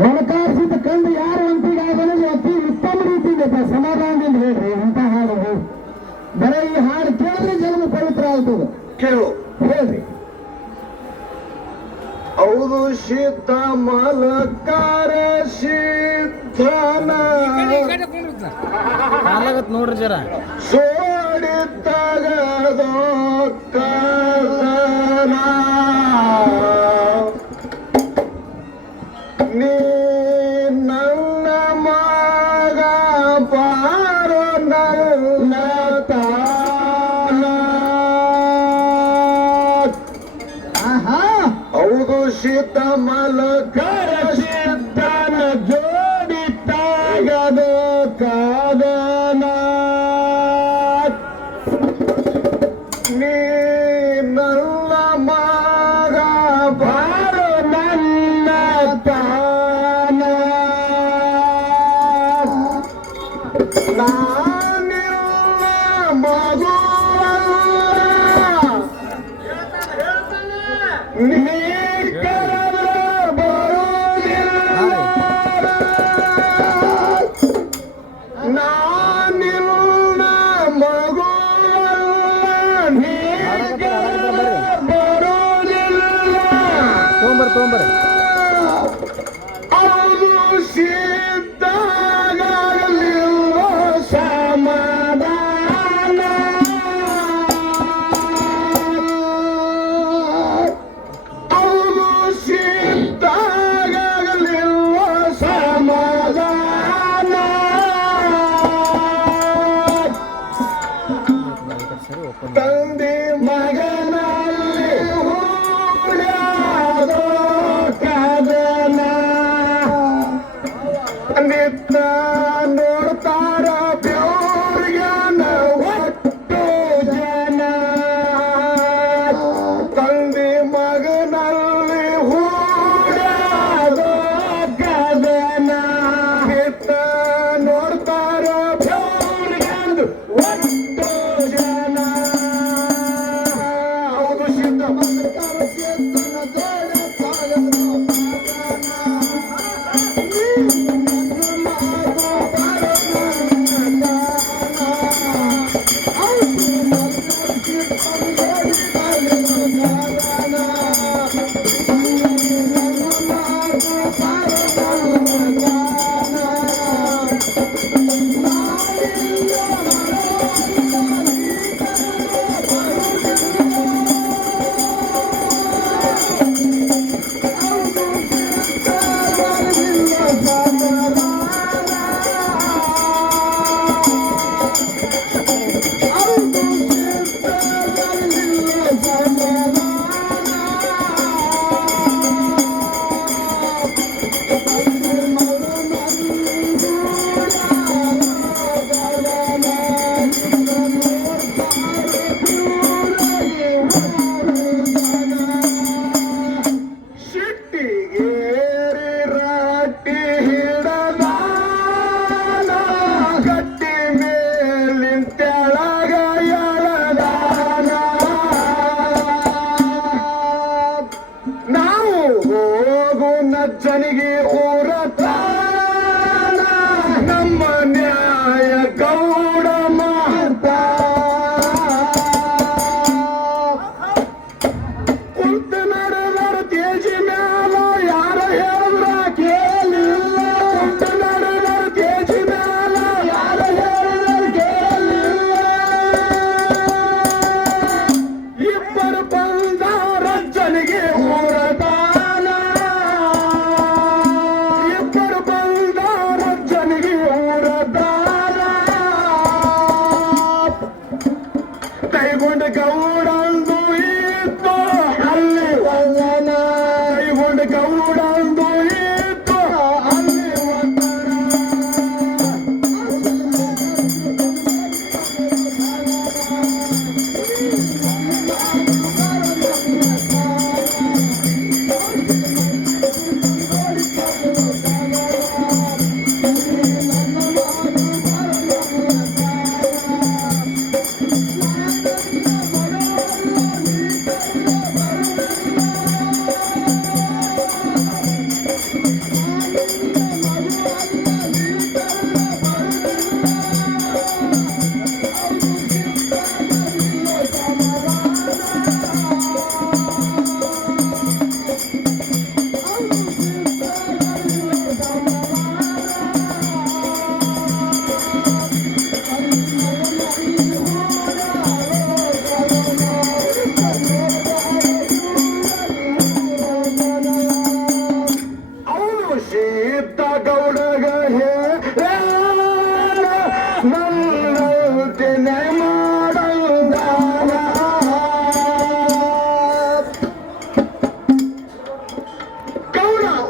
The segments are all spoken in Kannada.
ಮೊಣಕಾಸಿದ ಕಂಡು ಯಾರು ಅಂತಿಗೆ ಆಗಲ್ಲ ಅತಿ ಉತ್ತಮ ರೀತಿಯಿಂದ ಸಮಾಧಾನದಿಂದ ಹೇಳ್ರಿ ಇಂಥ ಹಾಡು ಬರೀ ಈ ಹಾಡು ಕೇಳಿದ್ರೆ ಜನ್ಮ ಪವಿತ್ರ ಆಗ್ತದೆ. ಕೇಳು ಹೇಳ್ರಿ. ಹೌದು ಸಿದ್ಧ ಮಲಕಾರ ಸಿದ್ಧನ ನೋಡ್ರಿ ಜರ ಸೋಡಿದ್ದಾಗದೋ ಕದನ ನೀ ನನ್ನ ಮಗ ಬಾರೋ ನನ್ನ ತಾನ. ಹೌದು ಸಿದ್ಧ ಮಲಕರ ಸಿದ್ಧನ ಜೋಡಿತಾಗದೋ ಕದನ ನೀ ನನ್ನ ಮಗ ಬಾರೋ ನನ್ನ ತಾನ. ನಾನಿಲ್ಲ ಮಗುವಲ್ಲ ನೀ ಕರೆದ್ರೆ ಬರುವುದಿಲ್ಲ. ನಾನಿಲ್ಲ ಮಗುವಲ್ಲ ನೀ ಕರೆದ್ರೆ ಬರುವುದಿಲ್ಲ. ತೊಗೊಂಬರ್ರಿ ಹೌದು ಸಿದ್ಧಾಗಲಿಲ್ಲ ಸಮಾಧಾನ. ಹೌದು ಸಿದ್ಧಾಗಲಿಲ್ಲ ಸಮಾಧಾನ. ತಂದೆ ಮಗನಲ್ಲಿ ಹೂಡ್ಯಾದೋ ಕದನ ನಿತ್ತ ನೋಡ್ತಾರ ಬೆವ್ರಿಗನ ಒಟ್ಟು ಜನ. ತಂದೆ ಮಗನಲ್ಲಿ ಹೂಡ್ಯಾದೋ ಕದನ ನಿತ್ತ ನೋಡ್ತಾರ ಬೆವ್ರಿಗನ ಒಟ್ಟು ಜನ. ಹೌದು ಸಿದ್ಧ ಮಲಕಾರ ಸಿದ್ಧನ ಜೋಡಿತಾಗದೋ ಸಿಟ್ಟಿಗೇರಿ ರಾಟಿ ಹಿಡದಾನ ಗಟ್ಟಿ ಮೇಲಿಂತೆಳಗ ಎಳದಾನ. ನಾವು ಹೋಗು ನಜ್ಜನಿಗೆ ಊರ ತಾನ ನಮ್ಮ ನ್ಯಾಯ ಗೌಡ ಮಾಡ್ತಾ. ಕುಂತ ನಡೆದರ ತೇಜಿ ಮ್ಯಾಲ ಯಾರ ಹೇಳಿದ್ರ ಕೇಳಿಲ್ಲ. ಕುಂತ ನಡೆದರ ತೇಜಿ ಮ್ಯಾಲ ಯಾರ ಹೇಳಿದ್ರ ಕೇಳಿಲ್ಲ. ಇಬ್ಬರು ಬಂದ ರಜ್ಜನಿಗೆ ಊರದಾನ. ಇಬ್ಬರು ಬಂದ ರಜ್ಜನಿಗೆ ಊರದಾನ. ಕೈಗೊಂಡ ಗೌಡಂದು ಇತ್ತು ಅಲ್ಲಿ ವಂದನ. ಕೈಗೊಂಡ ಗೌಡಂದು ಇತ್ತು ಅಲ್ಲಿ ವಂದನ.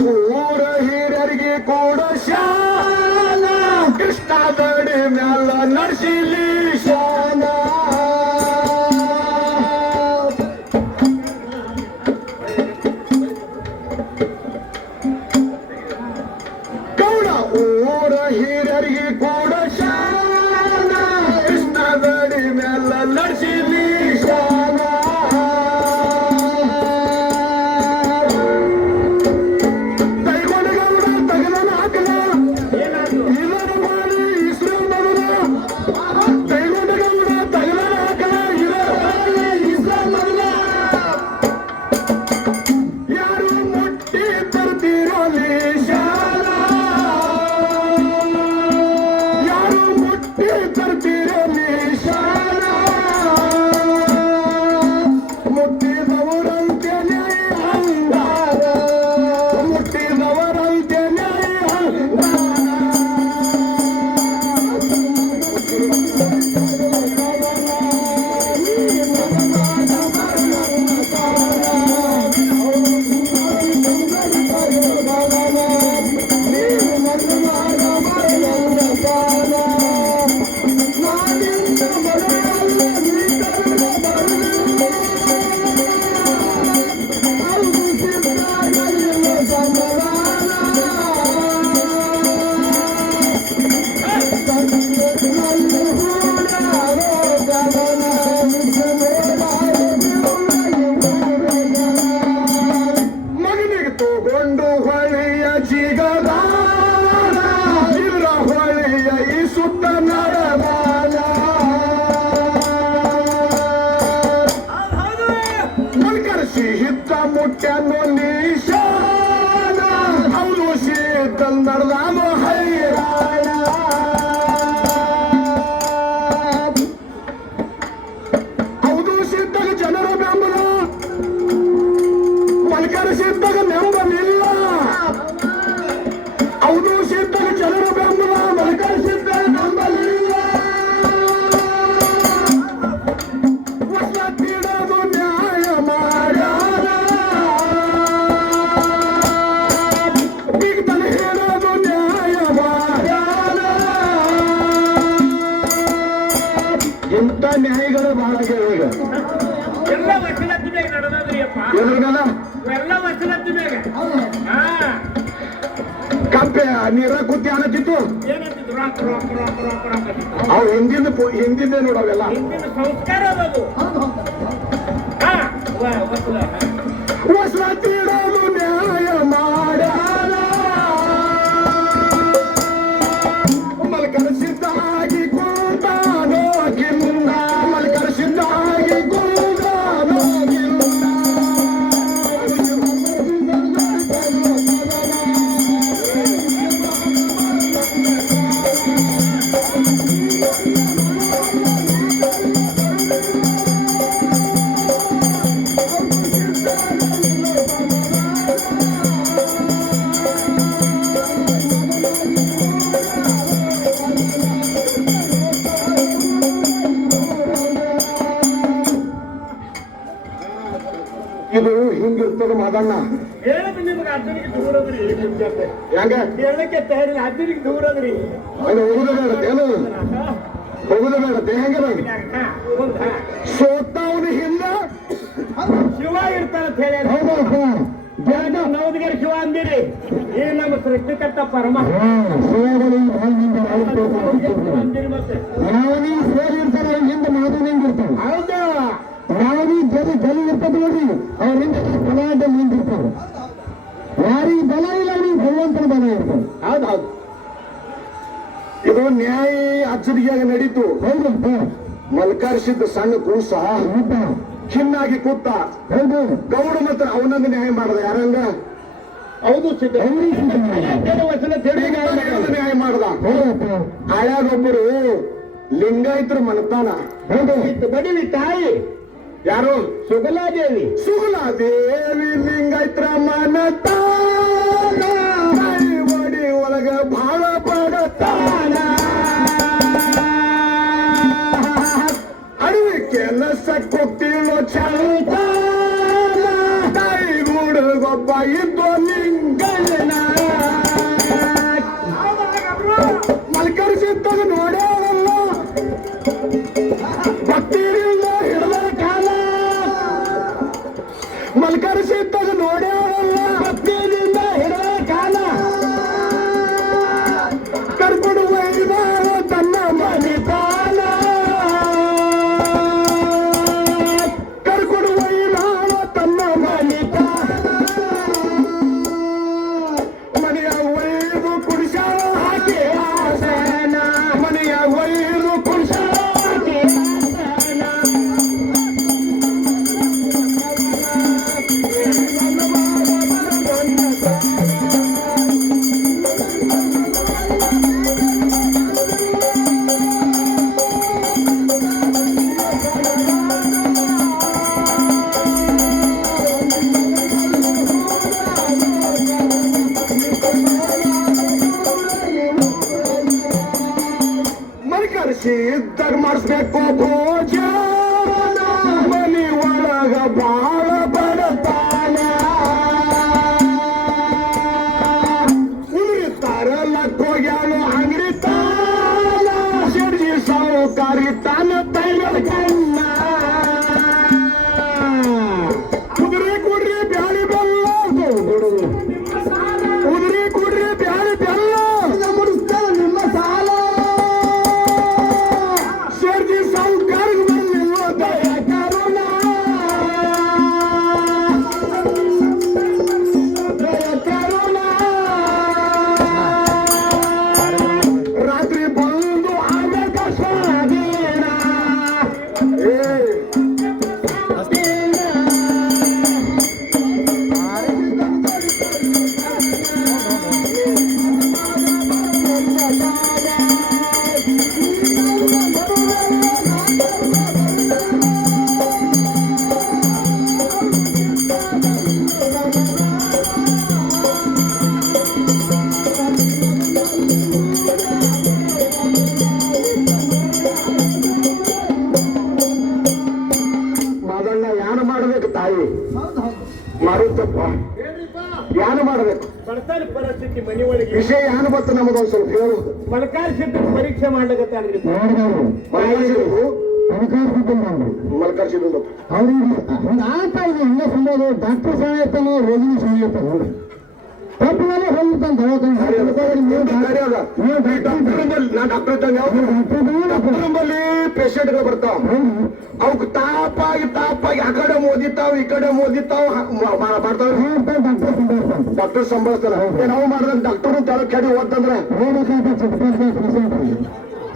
ಊರ ಹಿರಿಯರಿಗೆ ಕೂಡ ಶಾನ ಕೃಷ್ಣ ದಡಿ ಮ್ಯಾಲ ನರ್ಸಿಲಿ ಶಾನ ಗೌಡ ಊರ ಹಿರಿಯರಿಗೆ ಕೂಡ ಶಾನ ಕೃಷ್ಣ ದಡಿ ಮ್ಯಾಲ ನರ್ಸಿಲಿ ಶಾನ ಮುಟ್ಟ್ಯಾನೋ ನಿಶಾನ ಅವನು ಶೀತಲ್ ನಡೆದಾನು ಹೈರಾಣ ಹೌದು ಸಿದ್ದಾಗ ಜನರ ಬೆಂಬಲ ಮಲ್ಕರ ಸಿದ್ದಾಗ ನೆಂಬಲಿಲ್ಲ ಹೌದು ಸಿದ್ದಾಗ ಜನರ ಬೆಂಬಲ ಮಲ್ಕರ ಸಿದ್ದಾಗ ನಂಬಲಿಲ್ಲ ವಸತಿಡೋದು ನ್ಯಾಯ ಮಾಡ ಇಂಥ ನ್ಯಾಯಗಳು ಬಹಳ ಈಗ ಎಲ್ಲ ವಸಲತ್ತಿ ಬೇಗ ನಡೆದ್ರಿ ಅಪ್ಪ ಎದುರುಗಲ್ಲ ಎಲ್ಲ ವಸಲತ್ತಿ ಬೇಗ ಕಪ್ಪೆ ನೀರ ಕೂತಿ ಅನ್ನತ್ತಿತ್ತು ಏನಂತಿದ್ರು ರಾಕ್ ರಾಕ್ ರಾಕ್ ರಾಕ್ ರಾಕ್ ಅಂತಿತ್ತು. ಅವು ಹಿಂದಿಂದೆ ನೋಡವೆಲ್ಲ ಹಿಂದಿನ ಸಂಸ್ಕಾರ ಅದದು ವಸಲ ವಸತಿಡೋದು ನ್ಯಾಯ ಮಾಡ್ಯಾರ ಮಲ್ಕರ ಸಿದ್ಧಾಗಿ ಕೂತಾನೋ ಕಿನ್ನ ಮಲ್ಕರ ಸಿದ್ಧಾಗಿ ಕೂತಾನೋ ಕಿನ್ನ ಇದು ಹಿಂಗಿರ್ತದ ಮಾದಣ್ಣ ಹೇಳದು ನಿಮ್ಗೆ ಅಜ್ಜನಿಗೆ ದೂರ ಅದ್ರಿ ಮುಂಜಾನೆ ಹೆಂಗ ಹೇಳಕ್ಕೆ ತಯಾರಿಲ್ಲ ಅಜ್ಜನಿಗೆ ದೂರ ಅದ್ರಿ ಅದು ಹೋಗುದ ಬೇಡತ್ತೇನು ಹೋಗುದ ಬೇಡತ್ತೆ ಹೆಂಗದ ಸೋತವನು ಹಿಂದ ಶಿವ ಇರ್ತಾನ ಅಂತ ಹೇಳಿ ನವದಗಿರಿ ಶಿವ ಅಂದಿರಿ ಈ ನಮ್ಮ ಸೃಷ್ಟಿಕರ್ತ ಪರಮ ಅಂದಿರಿ ಮತ್ತೆ ಹಿಂದೆ ಮಾತು ನಿಂದಿರ್ತಾವ ಹೌದು ಯಾರಿಗೆ ಜಲಿ ಇರ್ತದೆ ನೋಡ್ರಿ ಅವರಿಂದ ಬಲಾಢ್ಯ ನಿಂತಿರ್ತಾರೆ ಯಾರಿಗೆ ಬಲ ಇಲ್ಲ ಅವ್ರಿಗೆ ಭಗವಂತನ ಬಲ ಇರ್ತಾರೆ ಹೌದೌದು ಇದು ನ್ಯಾಯ ಅಚ್ಚರಿಗೆ ನಡೀತು ಹೌದಪ್ಪ ಮಲ್ಕರಿಸಿದ್ದ ಸಣ್ಣ ಕೂಸ ಖಿನ್ನಾಗಿ ಕೂತ ಹೌದು ಗೌಡ ಮಾತ್ರ ಅವನೊಂದು ನ್ಯಾಯ ಮಾಡದ ಯಾರಂಗ ಹೌದು ಸಿದ್ಧ ನ್ಯಾಯ ಮಾಡ್ದ ಹೌದಪ್ಪ ಆಯಾಗೊಬ್ಬರು ಲಿಂಗಾಯತರು ಮನತಾನ ಹೌದು ಬಡಿವಿ ತಾಯಿ ಯಾರು ಸುಗಲಾದೇವಿ ಸುಗುಲಾದೇವಿ ಲಿಂಗಾಯತರ ಮನತಾನ ಒಡಿ ಒಳಗ ಬಹಳ ಪಡತಾನ ಅಡವಿ ಕೆಲಸ ಕೊಟ್ಟಿರೋ ಚಂದ ತಾಯಿ ಗುಡುಗೊಬ್ಬ ಇದ್ದು ಲಿಂಗಯ್ಯ ಮಾಡಿಸ್ಬೇಕು ಭೋಜನ ಮನಿ ಒಳಗ ಬಾಳ ಬಡತಾನ ಉಳಿತಾರಲ್ಲ ಹೋಗ್ಯಾನು ಅಂಗಡಿ ತಾನ ಸಿಡ್ಜಿ ಸಾವುಕಾರಿ ತಾನ ತೈಲದ ಕಣ್ಣ ಕುದುರೆ ಕುಡ್ರಿ ಬ್ಯಾಳಿ ಬೆಲ್ಲ ಕುದುರೆ ಕುಡ್ರಿ ಬ್ಯಾಳಿ ಬೆಲ್ಲ ಮುಡಿಸ್ತಾರ ನಿಮ್ಮ ಸಾಲ ಸಿಡ್ಜಿ ಸಾವುಕಾರಿ ಬಂದಿಲ್ಲ ದಯ ಕರುಣ ದಯ ಕರುಣ ರಾತ್ರಿ ಬಂದು ಆಗಕ ಸ್ವಾಧೀನ ಮಗಣ್ಣ ಯಾನು ಮಾಡಬೇಕು ತಾಯಿ ಮಾರುತ್ತಪ್ಪ ಯಾನು ಮಾಡಬೇಕು ಬಡತನ ಪರಿಸ್ಥಿತಿ ಮನೆ ಒಳಗೆ ವಿಷಯ ಯಾನು ಬತ್ತು ನಮ್ಮದೊಂದು ಸ್ವಲ್ಪ ಹೇಳು ಮಲಕಾರ ಸಿದ್ಧ ಪರೀಕ್ಷೆ ಮಾಡ್ಲಿಕತ್ತಾನ್ರಿ ಮಲ್ಕರ್ಸಿದ್ದು ಅವ್ರಿಗೆ ಆಗ್ತಾ ಇದೆ ಎಲ್ಲ ಸಂಭವ ಡಾಕ್ಟರ್ ಸಹಾಯತನ ರೋಗಿನ ಸಹಾಯತ ನೋಡಿ ತಪ್ಪಿನಲ್ಲಿ ಹೋಗ್ತಾನೆ ನಾ ಡಾಕ್ಟರ್ ಇದ್ದಂಗೆ ಪೇಷಂಟ್ಗಳು ಬರ್ತಾವ ಅವಕ್ ತಾಪಾಗಿ ಆ ಕಡೆ ಮೋದಿತಾವ್ ಈ ಕಡೆ ಮೋದಿತಾವ್ ಮಾಡ್ತಾವ ಡಾಕ್ಟರ್ ಸಂಭಾಳಿಸ್ತಾರ ನಾವು ಮಾಡಿದ್ರೆ ಡಾಕ್ಟರ್ ತಳ ಕೆಡಿ ಓದ್ತಂದ್ರ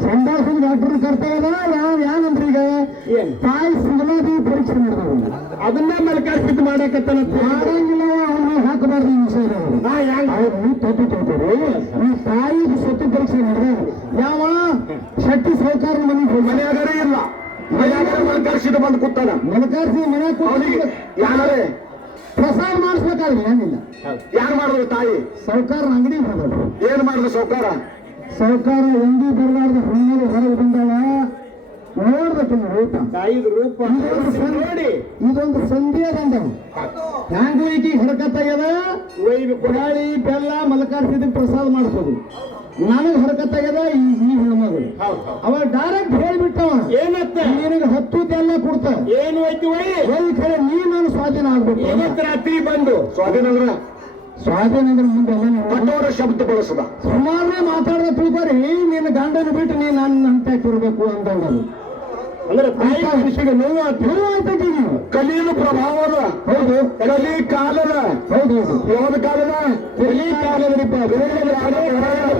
ಸಂಭಾಷಣೆ ಡಾಕ್ಟರ್ ಕರ್ತವ್ಯದ ನಾವು ಏನಂದ್ರೆ ಈಗ ತಾಯಿ ಸುಗಲಾದಿ ಪರೀಕ್ಷೆ ಮಾಡಿದವು ಅದನ್ನ ಮಲಕಾರ ಸಿದ್ಧ ಮಾಡಕತ್ತಾನ ಮಾಡಂಗಿಲ್ಲ ಅವ್ನು ಹಾಕಬಾರ್ದು ಈ ವಿಷಯ ಅವ್ರು ತಪ್ಪು ತೋತಾರೆ ಈ ತಾಯಿ ಸತ್ತು ಪರೀಕ್ಷೆ ಮಾಡಿದ್ರೆ ಯಾವ ಶಕ್ತಿ ಸಹಕಾರ ಮನೆಗೆ ಹೋಗಿ ಮನೆಯಾಗರೇ ಇಲ್ಲ ಮನೆಯಾಗರೆ ಮಲ್ಕರ್ಸಿದ ಬಂದು ಕೂತಾನ ಮಲಕಾರ್ಸಿ ಮನೆ ಅವನಿಗೆ ಯಾರೇ ಪ್ರಸಾದ ಮಾಡಿಸ್ಬೇಕಾದ್ರೆ ಏನಿಲ್ಲ ಯಾರು ಮಾಡಿದ್ರು ತಾಯಿ ಸರ್ಕಾರ ಅಂಗಡಿ ಹೋದ್ರು ಏನ್ ಮಾಡಿದ್ರು ಸೌಕಾರ ಸರ್ಕಾರ ಎಂದೂ ಬರಲಾರ್ದು ಹೆಣ್ಣು ಹೊರಗೆ ಬಂದಾಗ ನೋಡ್ಬೇಕು ನೀವು ಊಟ ತಾಯಿದ ರೂಪ ನೋಡಿ ಇದೊಂದು ಸಂಧಿ ಬಂದವು ಹ್ಯಾಂಗು ಈಕಿ ಹೊರಕ ತೆಗೆದ ಒಯ್ದು ಕೊಡಾಳಿ ಬೆಲ್ಲ ಮಲಕಾರ್ಸಿದ ಪ್ರಸಾದ ಮಾಡಿಸೋದು ನನಗೆ ಹೊರಕ ತೆಗೆದ ಈ ಹೆಣ್ಮಗಳು ಅವ ಡೈರೆಕ್ಟ್ ಹೇಳ್ಬಿಟ್ಟವ ಏನತ್ತ ನಿನಗೆ ಹತ್ತು ಎಲ್ಲ ಕೊಡ್ತ ಏನು ಐತಿ ಒಯ್ ಹೋಗಿ ಖರೆ ನೀ ನಾನು ಸ್ವಾಧೀನ ಆಗ್ಬೇಕು ಇವತ್ತು ರಾತ್ರಿ ಬಂದು ಸ್ವಾಧೀನ ಅಂದ್ರ ಸ್ವಾಧೀನ ಅಂದ್ರೆ ಮುಂದೆ ಎಲ್ಲ ಕಠೋರ ಶಬ್ದ ಬಳಸದ ಸುಮಾರನೇ ಮಾತಾಡದ ತಿಳ್ಕೊರಿ ನಿನ್ನ ಗಂಡನ ಬಿಟ್ಟು ನೀ ನನ್ನ ಅಂತ ಇರ್ಬೇಕು ಅಂತ ಹೇಳೋದು ಅಂದ್ರೆ ತಾಯಿ ಮನುಷ್ಯಗೆ ನೋವು ಅಂತ ನೀವು ಕಲಿಯಲು ಪ್ರಭಾವದ ಹೌದು ಕಲಿ ಕಾಲದ ಹೌದು ಯಾವ್ದು ಕಾಲದ ಕಲಿ ಕಾಲದ್ರಿಪ್ಪ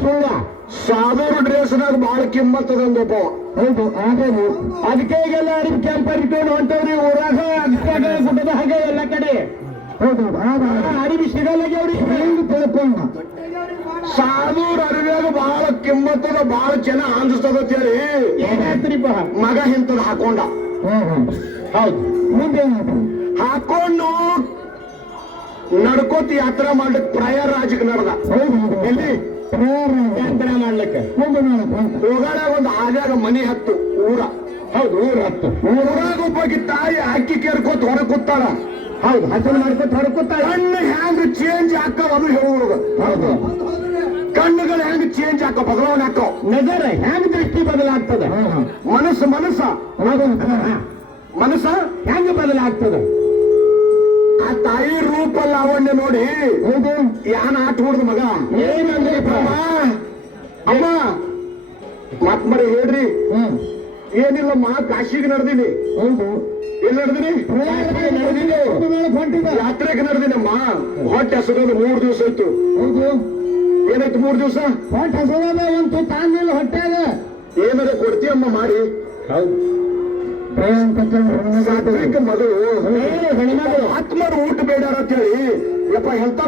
ಸುಳ್ಳ ಸಾದೂರು ಡ್ರೆಸ್ನಾಗ ಬಹಳ ಕಿಮ್ಮತ್ತದಂದಪ್ಪ ಹೌದು ಆದರೂ ಅದಕ್ಕೆ ಈಗೆಲ್ಲ ಅರಿವು ಕ್ಯಾಂಪರ್ ಇಟ್ಕೊಂಡು ಹೊಂಟವ್ರಿ ಊರಾಗ ಅಗಸ್ಯಾಗ ಗುಡ್ಡದ ಹಾಗೆ ಎಲ್ಲ ಕಡೆ ಹೌದು ಅರಿವು ಸಿಗಲ್ಲ ಅವ್ರಿಗೆ ಹೆಂಗ್ ತಿಳ್ಕೊಂಡ ಸಾದೂರು ಅರಿವ್ಯಾಗ ಬಹಳ ಕಿಮ್ಮತ್ತದ ಬಹಳ ಜನ ಆಂಜಿಸ್ತದ ಅಂತೇಳಿ ಏನಾಯ್ತ್ರಿಪ್ಪ ಮಗ ಇಂಥದ್ ಹಾಕೊಂಡ ಹೌದು ಮುಂದೆ ಏನಾಯ್ತು ಹಾಕೊಂಡು ನಡ್ಕೋತಿ ಯಾತ್ರಾ ಮಾಡ್ಲಿಕ್ಕೆ ಪ್ರಯಾಗರಾಜ್ಗೆ ನಡೆದ ಹೌದು ಎಲ್ಲಿ ಯಾತ್ರೆ ಮಾಡ್ಲಿಕ್ಕೆ ಹೋಗಾಡ ಒಂದು ಆಗಾಗ ಮನೆ ಹತ್ತು ಊರ ಹೌದು ಊರ ಹತ್ತು ಊರಾಗ ಒಬ್ಬಾಕಿ ತಾಯಿ ಅಕ್ಕಿ ಕೇರ್ಕೋತ ಹೊರ ಕೂತಾಳ ಹೌದು ಹಸನ ಮಾಡ್ಕೊತ ಹೊರಕೂತಾಳ ಕಣ್ಣು ಹ್ಯಾಂಗ ಚೇಂಜ್ ಹಾಕವ ಅದು ಹೇಳುವಾಗ ಹೌದು ಕಣ್ಣುಗಳು ಹೆಂಗ್ ಚೇಂಜ್ ಹಾಕೋ ಬದಲಾವಣೆ ಹಾಕೋ ನಜರ ಹೆಂಗ್ ದೃಷ್ಟಿ ಬದಲಾಗ್ತದ ಮನಸ್ಸು ಮನಸ್ಸ ಹೆಂಗ್ ಬದಲಾಗ್ತದ ಆ ತಾಯಿ ರೂಪ ಲಾವಣ್ಯ ನೋಡಿ ಹೌದು ಯಾನ ಆಟ ಹೊಡ್ದ ಮಗ ಏನಂದ್ರೆ ಅಮ್ಮ ಮತ್ ಮರಿ ಹೇಳ್ರಿ ಹ್ಮ್ ಏನಿಲ್ಲಮ್ಮ ಕಾಶಿಗೆ ನಡೆದಿನಿ ಹೌದು ಎಲ್ಲಿ ನಡೆದಿನಿ ಹೊಂಟಿದ ಯಾತ್ರೆಗೆ ನಡೆದಿನಮ್ಮ ಹೊಟ್ಟೆ ಹಸುಗೋದು 3 ದಿವಸ ಆಯ್ತು ಹೌದು ಏನಾಯ್ತು 3 ದಿವಸ ಹೊಟ್ಟೆ ಹಸೋದ ಒಂದು ತಾನಿಲ್ಲ ಹೊಟ್ಟೆಗ ಏನಾರ ಕೊಡ್ತೀಯಮ್ಮ ಮಾಡಿ ಹೌದು ಸಾತ್ವಿಕ ಮಗಳು ಹೆಣ್ಮಗಳು ಆತ್ಮರು ಊಟ ಬೇಡಾರ ಅಂತ ಹೇಳಿ ಯಪ್ಪ ಎಂತ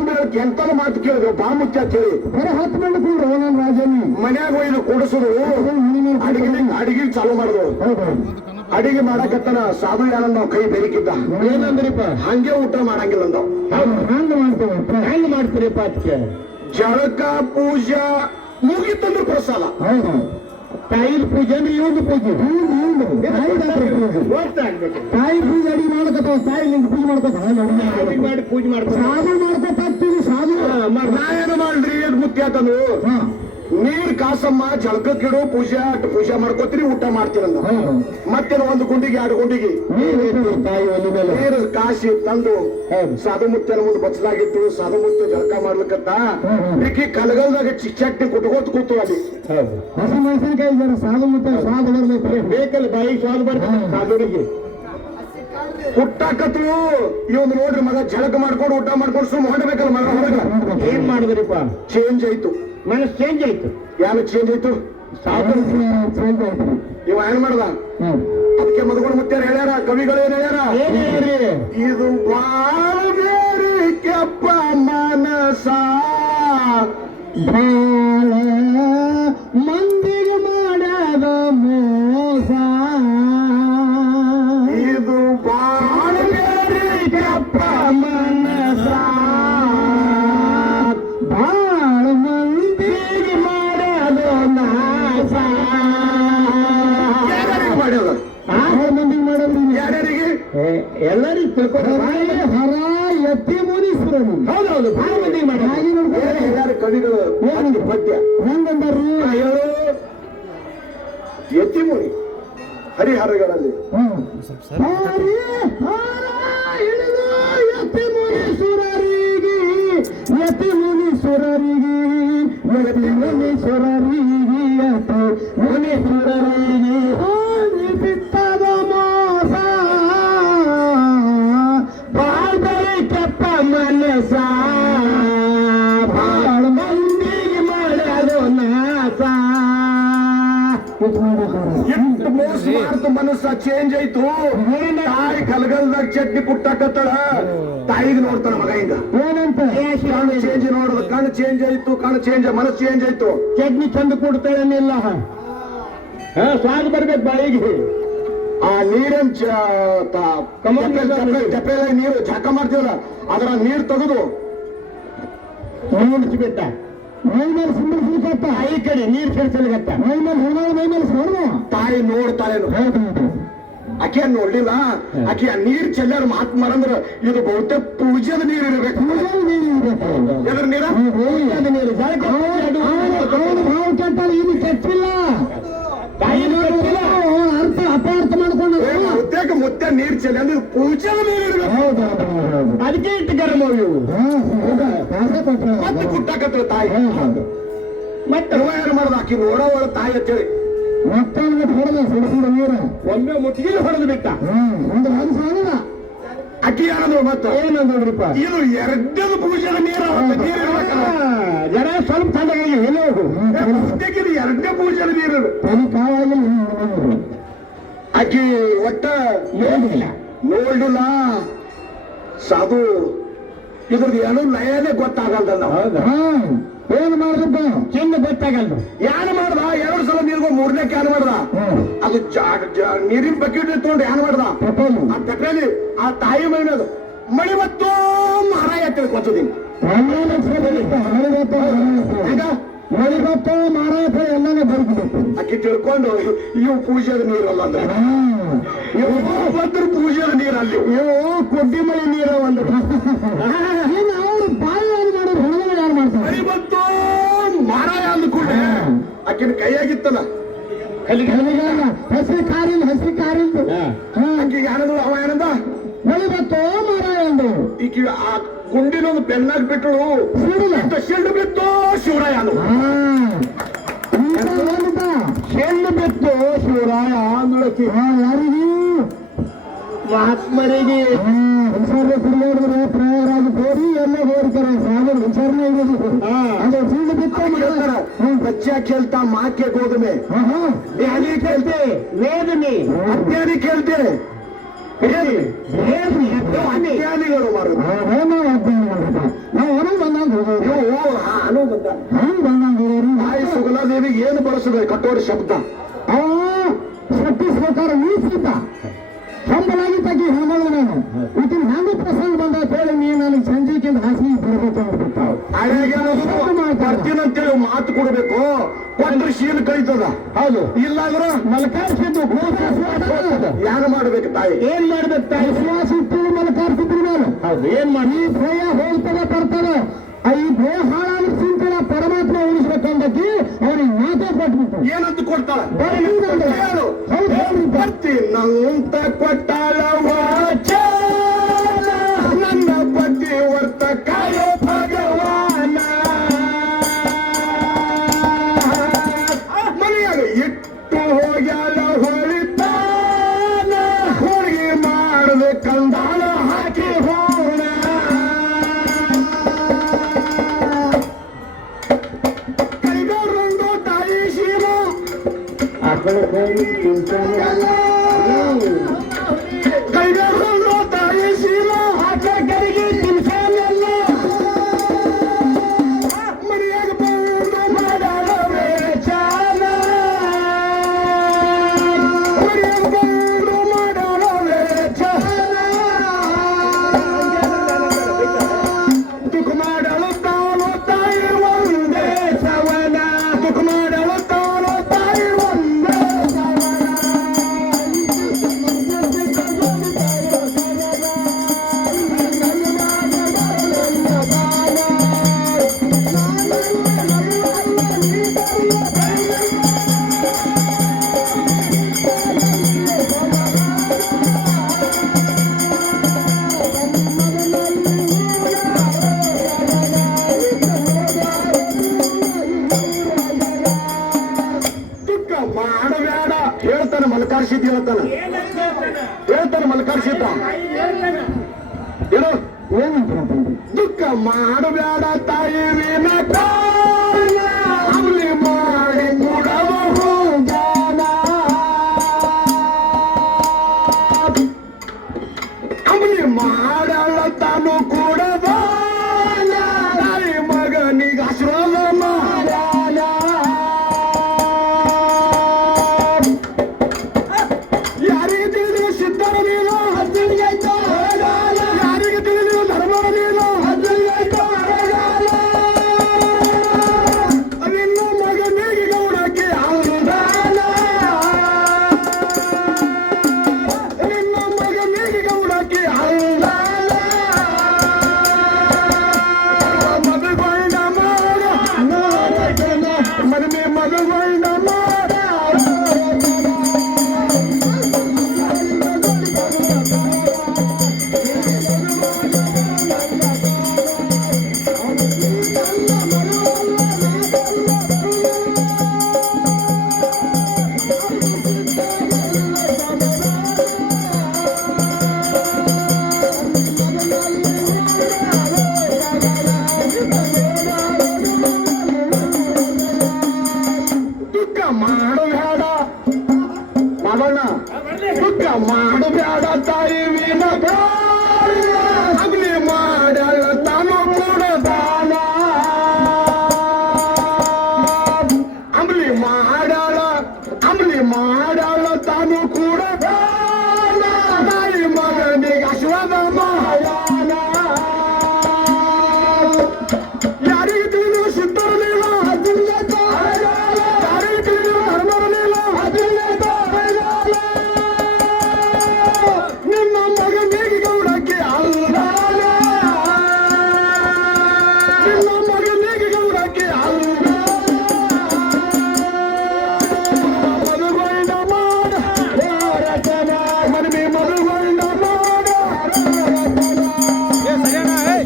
ಮಾತು ಕೇಳಿದ್ರು ಬಾ ಮುಚ್ಚ ಅಂತ ಹೇಳಿ ಬರೀ 10 ಮಂದಿ ಕೂಡ್ರು ನನ್ನ ರಾಜನಿ ಮನ್ಯಾಗ ಒಯ್ದು ಕೂಡಿಸೋದು ಅಡಿಗೆ ಚಾಲು ಮಾಡಿದ್ರು ಅಡಿಗೆ ಮಾಡಕತ್ತನ ಸಾಧು ಯಾರನ್ನ ನಾವು ಕೈ ಬೆರಿಕಿದ್ದ ಏನಂದ್ರಿಪ್ಪ ಹಂಗೆ ಊಟ ಮಾಡಂಗಿಲ್ಲ ಅಂದವ್ ಹಂಗ ಮಾಡ್ತೇವೆ ಹೆಂಗ್ ಮಾಡ್ತೀರಿಪ್ಪ ಅದಕ್ಕೆ ಜಳಕ ಪೂಜಾ ಮುಗಿತಂದ್ರೆ ಪ್ರಸಾದ ಹೌದು ತಾಯಿದ ಪೂಜೆ ಅಂದ್ರೆ ಇವೊಂದು ಪೂಜೆ ತಾಯಿ ಪೂಜೆ ಅಡಿ ಮಾಡ್ಕೊತಾವ ತಾಯಿ ನಿಂಗೆ ಪೂಜೆ ಮಾಡ್ಕೊತಾವ ಮಾಡಿ ಪೂಜೆ ಮಾಡ್ತಾರೆ ಸಾಧು ಮಾಡ್ಕೊತಾಗ್ತೀವಿ ಸಾಧು ನಾ ಏನು ಮಾಡ್ರಿ ಏನ್ ಮುತ್ಯ ಆತನು ನೀರ್ ಕಾಸಮ್ಮ ಜಳಕಕ್ಕಿಡು ಪೂಜೆ ಮಾಡ್ಕೋತೀರಿ ಊಟ ಮಾಡ್ತೀರಂದ ಮತ್ತೇನು ಒಂದು ಗುಂಡಿಗೆ 2 ಗುಂಡಿಗೆ ತಾಯಿ ಒಲಿ ಮೇಲೆ ನೀರು ಕಾಸಿ ತಂದು ಸಾಧು ಮುತ್ಯನ ಮುಂದೆ ಬಚ್ಚಲಾಗಿತ್ತು ಸಾಧು ಮುತ್ಯ ಜಳಕ ಮಾಡ್ಲಿಕ್ಕಂತ ಈಕಿ ಕಲಗಲ್ದಾಗ ಚಟ್ನಿ ಕುಟ್ಕೋತ ಕೂತು ಅಲ್ಲಿ ಹಸಿ ಮೆಣಸಿನಕಾಯಿ ಜನ ಸಾಧು ಮತ್ತೆ ಸ್ವಾದ ಬರ್ಬೇಕು ಬೇಕಲ್ಲ ಬಾಯಿ ಸ್ವಾದ ಬರ್ತದೆ ಸಾಧುರಿಗೆ ಹುಟ್ಟಾಕತ್ತು ಇವನು ನೋಡ್ರಿ ಮಗ ಜಳಕ ಮಾಡ್ಕೊಂಡು ಊಟ ಮಾಡ್ಕೊಂಡು ಸುಮ್ಮ ಹೊಡಬೇಕಲ್ಲ ಮಗ ಹೊರಗ ಏನ್ ಮಾಡಿದ್ರಿಪ್ಪ ಚೇಂಜ್ ಆಯ್ತು ಮನಸ್ಸು ಚೇಂಜ್ ಆಯ್ತು ಯಾರು ಚೇಂಜ್ ಆಯ್ತು ಇವ ಏನ್ ಮಾಡ್ದ ಅದಕ್ಕೆ ಮದುಗಳು ಮುತ್ಯಾರ ಹೇಳ್ಯಾರ ಕವಿಗಳು ಏನ್ ಹೇಳ್ಯಾರ ಇದು ಬಾಳ ಬೇರೆ ಕೆಪ್ಪ ಮನಸ ಬಾಳ ಮಂದಿಗೆ ಮಾಡದ ಮೋಸ ಇದು ಬಾಳ ಬೇರೆ ಕೆಪ್ಪ ಮನಸ ಬಾಳ ಮಂದಿಗೆ ಮಾಡದ ನಾಸ ಯಾರ್ಯಾರಿಗೆ ಮಾಡ್ಯಾರ ಬಾಳ ಮಂದಿಗೆ ಮಾಡೋದ್ರಿ ಯಾರ್ಯಾರಿಗೆ ಎಲ್ಲರಿಗೂ ತಿಳ್ಕೊಂಡು ಹರ ಎತ್ತಿ ಮುನಿಸ್ರು ಹೌದೌದು ಭಾಳ ಮಂದಿಗೆ ಮಾಡಿ ಹೇಳ್ಯಾರ ಕವಿಗಳು ಪದ್ಯ ಹೆಂಗಂದಾರ್ರಿ ಹೇಳು ಎತ್ತಿ ಮುನಿ ಹರಿಹರಗಳಲ್ಲಿ ಹಾರಿ ಹಾರ ಹಿಡಿದು ಯತಿ ಮುನೀಶ್ವರರಿಗೆ ಯತಿ ಮುನೀಶ್ವರರಿಗೆ ಯತಿ ಮುನೀಶ್ವರರಿಗೆ ಯತಿ ಮುನೀಶ್ವರರಿಗೆ ಹಾನಿ ಬಿತ್ತದ ಮೋಸ ಬಾಳ್ಬರಿ ಕೆಪ್ಪ ಮನಸ ಬಾಳ ಮಂದಿಗೆ ಮಾಡೋದು ನಾಸ ಎಷ್ಟು ಮೋಸ ಮಾಡ್ತು ಮನಸ್ಸ ಚೇಂಜ್ ಆಯ್ತು ತಾಯಿ ಕಲಗಲ್ದಾಗ ಚಟ್ನಿ ಕುಟ್ಟಾಕತ್ತಳ ತಾಯಿಗೆ ನೋಡ್ತಾನ ಮಗ ಹಿಂಗ ಏನಂತ ಕಣ್ಣು ಚೇಂಜ್ ನೋಡೋದು ಕಣ್ಣು ಚೇಂಜ್ ಆಯ್ತು ಕಣ್ಣು ಚೇಂಜ್ ಮನಸ್ಸು ಚೇಂಜ್ ಆಯ್ತು ಚಟ್ನಿ ಚಂದ ಕೊಡ್ತಾಳೇನಿಲ್ಲ ಸ್ವಾದ ಬರ್ಬೇಕು ಬಾಯಿಗೆ ಆ ನೀರನ್ ತೆಪ್ಪೆಲ್ಲ ನೀರು ಜಾಕ ಮಾಡ್ತೀವಲ್ಲ ಅದರ ನೀರು ತೆಗೆದು ಮುಡಿಸ್ಬಿಟ್ಟ ಮೈ ಮೇಲೆ ಸಿಂಬಲಿಸ್ಲಿಕ್ಕತ್ತ ಈ ಕಡೆ ನೀರು ಸೇರ್ಸಲಿಗತ್ತ ಮೈ ಮೇಲೆ ಹೆಣ ಮೈ ಮೇಲೆ ಸೋರ್ದು ತಾಯಿ ನೋಡ್ತಾಳೇನು ಹೌದು ಆಕೆ ನೋಡ್ಲಿಲ್ಲ ಆಕೆ ಆ ನೀರ್ ಚೆಲ್ಲಾರ ಮಾತ್ ಮಾಡಂದ್ರ ಇದು ಬಹುತೇಕ ಪೂಜೆದ ನೀರು ಇರಬೇಕು ಎದ್ರ ನೀರ ನೀರು ಭಾವ ಕೆಟ್ಟಾಳ ಇದು ಕೆಟ್ಟಿಲ್ಲ ತಾಯಿ ಅರ್ಥ ಅಪಾರ್ಥ ಮಾಡ್ಕೊಂಡು ಬಹುತೇಕ ಮುತ್ತೆ ನೀರ್ ಚೆಲ್ಲಿ ಅಂದ್ರೆ ಪೂಜೆದ ನೀರು ಇರಬೇಕು ಹೌದು ಅದಕ್ಕೆ ಇಟ್ಟು ಗರಮ ಇವು ಮತ್ತೆ ಕುಟ್ಟಾಕತ್ರ ತಾಯಿ ಮತ್ತೆ ಇವ ಏನ್ ಮಾಡ್ದ ಆಕಿ ನೋಡೋವಳ ತಾಯಿ ಅಂತೇಳಿ ಮತ್ತೊಂದು ಹೊಡೆದ ಸುಡಿಸಿದ ನೀರು ಒಮ್ಮೆ ಮುಟ್ಟಿಗೆ ಹೊಡೆದು ಬಿಟ್ಟ ಒಂದು ಮನಸ್ಸು ಆಗಲ್ಲ ಅಕ್ಕಿ ಏನಂದ್ರು ಮತ್ತೆ ಏನಂದ್ ನೋಡ್ರಿಪ್ಪ ಇದು ಎರಡದ ಪೂಜೆದ ನೀರು ನೀರು ಇರ್ಬೇಕಲ್ಲ ಜನ ಸ್ವಲ್ಪ ತಣ್ಣಗಾಗಿ ಎಲ್ಲೋ ಬಹುತೇಕ ಇದು ಎರಡನೇ ಪೂಜೆದ ನೀರು ತಲೆ ಕಾವಾಗಿ ಆಕಿ ಒಟ್ಟ ನೋಡಿಲ್ಲ ನೋಡ್ಲಿಲ್ಲ ಸಾಧು ಇದ್ರದ್ದು ಏನೋ ಲಯನೇ ಗೊತ್ತಾಗಲ್ದ ನಾವು ಏನ್ ಮಾಡ್ದಪ್ಪ ಚೆಂದ ಗೊತ್ತಾಗಲ್ದು ಯಾನ್ ಮಾಡ್ದ 2 ಸಲ ನೀರ್ಗೋ 3ನೇ ಕ್ಯಾನ್ ಮಾಡ್ದ ಅದು ನೀರಿನ ಬಕೆಟ್ ತಗೊಂಡು ಯಾನ್ ಮಾಡ್ದ ಆ ತಟ್ಟೆಲಿ ಆ ತಾಯಿ ಮೈನದು ಮಳಿ ಮತ್ತು ಮಹಾರಾಯ ತಿಳ್ಕೊತೀನಿ ಈಗ ಮಳಿ ಗೊತ್ತು ಮಾರಾಟ ಎಲ್ಲಾನು ಬರ್ಬೇಕು ಆಕಿ ತಿಳ್ಕೊಂಡು ಇವು ಪೂಜೆದ ನೀರಲ್ಲ ಅಂದ್ರೆ ಇವು ಬಂದ್ರು ಪೂಜೆದ ನೀರಲ್ಲಿ ಇವು ಕೊಡ್ಡಿ ಮಳಿ ನೀರು ಒಂದು ಏನು ಅವ್ರು ಬಾಯಿ ಏನು ಮಾಡೋರು ಹೆಣ್ಮಗಳು ಯಾರು ಮಾಡ್ತಾರೆ ಮಳಿ ಮತ್ತು ಮಹಾರಾಯ ಅಂದ್ಕೊಂಡೆ ಆಕಿನ ಕೈಯಾಗಿತ್ತಲ್ಲ ಹಸಿ ಕಾರಿಂದ ಆಕಿ ಏನಂದ್ರು ಅವ ಏನಂದ ಮಳಿ ಗೊತ್ತು ಮಾರಾಯ ಅಂದು ಈಕಿ ಆ ಗುಂಡಿನೊಂದು ಬೆನ್ನಾಗ್ ಬಿಟ್ಟಳು ಶೆಲ್ಡು ಬಿತ್ತು ಶಿವರಾಯ ಅಂದ್ರು ಚೆಂಡು ಬಿತ್ತು ಶಿವರಾಯ ಅಂದಳಕಿ ಯಾರಿಗೆ ಮಹಾತ್ಮರಿಗೆ ಹುಷಾರ ಕುಡಿಯೋದ್ರೆ ಪ್ರಯಾರಾಗಿ ಹೋರಿ ಎಲ್ಲ ಹೋಗ್ತಾರೆ ಸಾಗರ ಹುಷಾರನೇ ಇರೋದು ಅದು ಚೆಂಡು ಬಿತ್ತು ಹೇಳ್ತಾರ ಬಚ್ಚ ಕೇಳ್ತಾ ಮಾಕೆ ಗೋಧುಮೆ ಧ್ಯಾನಿ ಕೇಳ್ತೆ ವೇದನೆ ಅಜ್ಞಾನಿ ಕೇಳ್ತೆ ಅಜ್ಞಾನಿಗಳು ಮಾರು ನಾವು ಹೊರಗೆ ಬಂದಂಗ ಅನು ಬಂದ ಹಂಗ್ ಬಂದಂಗ ತಾಯಿ ಸುಗಲಾದೇವಿಗೆ ಏನು ಬಳಸಿದೆ ಕಟ್ಟೋರಿ ಶಬ್ದ ಶಕ್ತಿ ಸರ್ಕಾರ ಮೀಸಿದ್ದ ಸಂಬಳಾಗಿದ್ದಾಗಿ ಹೆಣ್ಮಗಳು ನಾನು ಇದನ್ನ ಹೆಂಗ ಪ್ರಸಂಗ ಬಂದ ಹೇಳಿ ನೀನು ನನಗೆ ಸಂಜೆಗಿಂತ ಹಾಸಿಗೆ ಬರ್ಬೇಕು ಅಂದ್ಬಿಟ್ಟು ಬರ್ತೀನಂತೇಳಿ ಮಾತು ಕೊಡ್ಬೇಕು, ಕೊಟ್ರೆ ಶೀಲ ಕಳಿತದ. ಹೌದು. ಇಲ್ಲಾಂದ್ರ ಮಲಕಾರ್ಸಿದ್ದು ಯಾರು ಮಾಡ್ಬೇಕು ತಾಯಿ? ಏನ್ ಮಾಡ್ಬೇಕು ತಾಯಿ? ವಿಶ್ವಾಸ ಇಟ್ಟು ಮಲಕಾರ್ಸಿದ್ರು ನಾನು. ಹೌದು. ಏನ್ ಮಾಡಿ? ಈ ಭಯ ಹೋಗ್ತದೆ ಬರ್ತದೆ. ಈ ಭಯ ಹಾಳಾಗಿ ಚಿಂತನ ಪರಮಾತ್ಮ ಉಳಿಸ್ಬೇಕಂದಕ್ಕೆ ಅವ್ರಿಗೆ ಮಾತೇ ಕೊಟ್ಬಿಟ್ಟು ಏನಂತ ಕೊಡ್ತಾಳ? ಹೇಳು. ಹೌದು ಹೇಳ್ರಿ. ಬರ್ತೀನಂತ ಕೊಟ್ಟಾಳ ವಾಚ, ನನ್ನ ಪತಿ ವರ್ತ ಕಾಯೋ ಭಗವಾನ. ಮನೆಯಾಗ ಇಟ್ಟು ಹೋಗ್ಯಾಳ ಹೊಳಿತಾನ, ಹೋಳಿಗೆ ಮಾಡದೆ ಕಂದಾಳ ಹಾಕಿ ಹೋಣ. ಕೈಗಾರಂದು ತಾಯಿ ಶಿವ ಕೈಗಾರಂದು ತಾಯಿ ಶಿವ ಹಾಕರಿಗೆ ತಿನ್ಸಾನೆಲ್ಲ. ಮನೆಯಾಗ ಬಂದು ಮಾಡಾಳವೇ ಚಾಲ, ಮನೆಯಾಗ ಬಂದು ಮಾಡಾಳವೇ ಚಾಲ. ದುಃಖ ಮಾಡಲು ತಾನು ತಾಯಿ ಒಂದೇ ಸವನ, ದುಃಖ ಮಾಡಲು ತಾನು ತಾಯಿ ಒಂದೇ ಸವನ. ದುಃಖ ಮಾಡಬೇಡ ಹೇಳ್ತಾನೆ ಮಲ್ಕಾರ್ಸಿದ್ದ, ಹೇಳ್ತಾನೆ ಮಲ್ಕಾರ್ಸಿದ್ದ. ಏನು ದುಃಖ ಮಾಡಬೇಡ ತಾಯಿ ವಿನಕ, ಅವಲಿ ಮಾಡಿ ಕೊಡಬಹುದು ಜಾನ. ಅವಲಿ ಮಾಡಲ್ಲ ತಾನು ಕೊಡದ ತಾಯಿ ಮಗನಿಗೆ ಆಶ್ರಮ ಮಾಡ್ಯಾನ. ಯಾರಿಗೆ ತಿಳಿದು ಸಿದ್ಧರ ನೀನು ಹದ್ದಿಗಾಯ್ತು, ಯಾರಿಗೆ ತಿಳಿದು ಧರ್ಮರ ನೀನು ಹದ್ದಿಗಾಯ್ತು. ನಿನ್ನ ಮಗನಿಗೆ ಗೌಡಕ್ಕೆ ಅನುದಾನ, ನಿನ್ನ ಮಗನಿಗೆ ಗೌಡಕ್ಕೆ ಅನುದಾನ. ಮದುಗೊಂಡ ಮಾಡ ಮದುವೆ ಮದುಗೊಂಡ ಮಾಡ. ದುಃಖ ಮಾಡಬೇಡ ಮಾವಣ್ಣ, ದುಃಖ ಮಾಡಬೇಡ ತಾಯಿ ವಿನಕ, ಅಗ್ನಿ ಮಾಡ್ಯಾಳ ತಾನು ಕೊಡದಾನ. ಅಂಬ್ಲಿ ಮಾಡ್ಯಾಳ, ಅಂಬ್ಲಿ ಮಾಡ್ಯಾಳ ತಾನು ಕೊಡದಾನ. ತಾಯಿ ಮಗನಿಗೆ ಅಶ್ವದ ಮಹಾಯಾನ. ಯಾರಿಗೆ ತಿಳಿದು ಸಿದ್ಧರಲಿಲ್ಲ ಹದ್ದಿಗಾಯ್ತು, ಯಾರಿಗೆ ತಿಳಿದು ಧರ್ಮರಲಿಲ್ಲ ಹದ್ದಿಗಾಯ್ತು. ನಿನ್ನ ಮಗನಿಗೆ ಗೌಡಕ್ಕೆ ಅಲ್ದಾನ, ನಿನ್ನ ಮಗನಿಗೆ ಗೌಡಕ್ಕೆ ಅಲ್ದಾನ. ಮದುಗೊಂಡ ಮಾಡ ಮದುವೆ ಮದುಗೊಂಡ ಮಾಡ. ಏ ಸರಿಯಣ್ಣ, ಏ.